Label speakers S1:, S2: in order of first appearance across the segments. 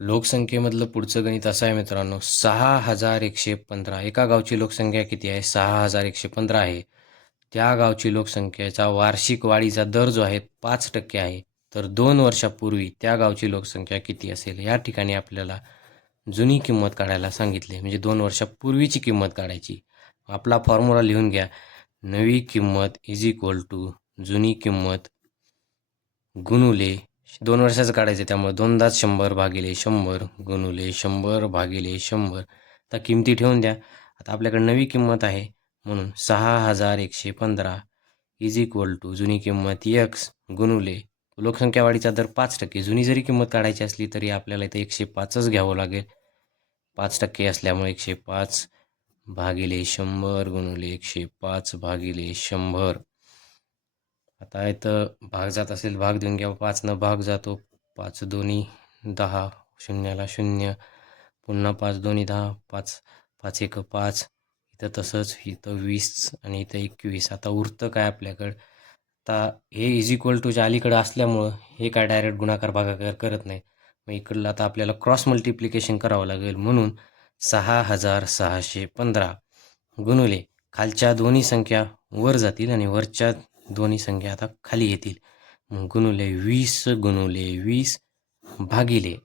S1: लोकसंख्येमधलं पुढचं गणित असं आहे मित्रांनो सहा हजार एकशे पंधरा. एका गावची लोकसंख्या किती आहे? सहा हजार एकशे पंधरा आहे. त्या गावची लोकसंख्येचा वार्षिक वाढीचा दर जो आहे पाच टक्के आहे. तर दोन वर्षापूर्वी त्या गावची लोकसंख्या किती असेल? या ठिकाणी आपल्याला जुनी किंमत काढायला सांगितले. म्हणजे दोन वर्षापूर्वीची किंमत काढायची. आपला फॉर्म्युला लिहून घ्या. नवी किंमत इज इक्वल टू जुनी किंमत गुणुले दोन वर्षाचं काढायचं आहे त्यामुळे दोनदाच शंभर भागिले शंभर गुणुले शंभर भागिले शंभर. आता किमती ठेवून द्या. आता आपल्याकडे नवी किंमत आहे म्हणून सहा हजार एकशे पंधरा इज इक्वल टू जुनी किंमत यक्स गुणुले. लोकसंख्या वाढीचा दर पाच टक्के. जुनी जरी किंमत काढायची असली तरी आपल्याला इथे एकशे पाचच घ्यावं लागेल. पाच टक्के असल्यामुळे एकशे पाच भागिले शंभर गुणुले एकशे पाच भागिले शंभर. आता इथं भाग जात असेल भाग देऊन घ्या. पाचनं भाग जातो. पाच दोन्ही दहा शून्याला शून्य. पुन्हा पाच दोन्ही दहा पाच पाच एक पाच. इथं तसंच इथं वीस आणि इथं एकवीस. आता उरतं काय आपल्याकडं? आता हे इज इक्वल टूच्या अलीकडं असल्यामुळं हे काय डायरेक्ट गुणाकार भागाकार करत नाही. मग इकडलं आता आपल्याला क्रॉस मल्टिप्लिकेशन करावं लागेल. म्हणून सहा हजार सहाशे पंधरा. गुणवले खालच्या दोन्ही संख्या वर जातील आणि वरच्या दोन्ही संख्या आता खाली येतील. मग गुणुले वीस गुणुले वीस भागिले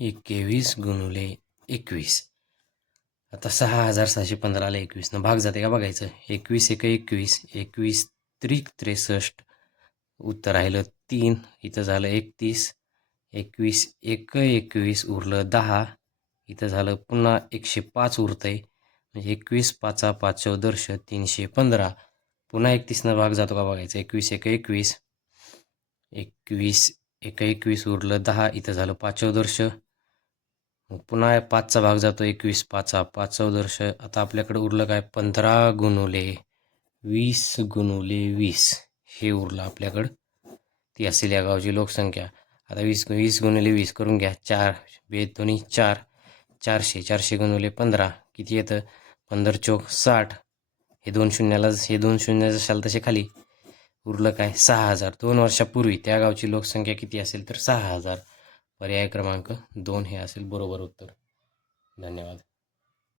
S1: एकवीस गुणुले एकवीस. आता सहा हजार सहाशे पंधराला एकवीसनं भाग जाते का बघायचं? एकवीस एक एकवीस एकवीस त्रिक त्रेसष्ट. उत्तर राहिलं तीन इथं झालं एकतीस. एकवीस एक एकवीस उरलं दहा. इथं झालं पुन्हा एकशे पाच उरतंय. म्हणजे एकवीस पाचा पाच चौदर्श तीनशे पंधरा. पुन्हा एकतीसनं भाग जातो का बघायचा? एकवीस एक एकवीस एकवीस एक एकवीस उरलं दहा इथं झालं पाच चौदर्श मग पुन्हा पाचचा भाग जातो एकवीस पाचा पाच चौदर्श आता आपल्याकडे उरलं काय? पंधरा गुणुले वीस गुणुले वीस. हे उरलं आपल्याकडं. ती असेल या गावची लोकसंख्या. आता वीस वीस गुणुले वीस करून घ्या. चार बेद दोन्ही चार. चारशे चारशे गुणुले पंधरा. किती येतं? पंधर चौक साठ. हे दोन शून्याला हे दोन शून्य जशाल तसे खाली. उरलं काय? सहा हजार. दोन वर्षापूर्वी त्या गावची लोकसंख्या किती असेल तर सहा हजार. पर्याय क्रमांक दोन हे असेल. बरोबर उत्तर. धन्यवाद.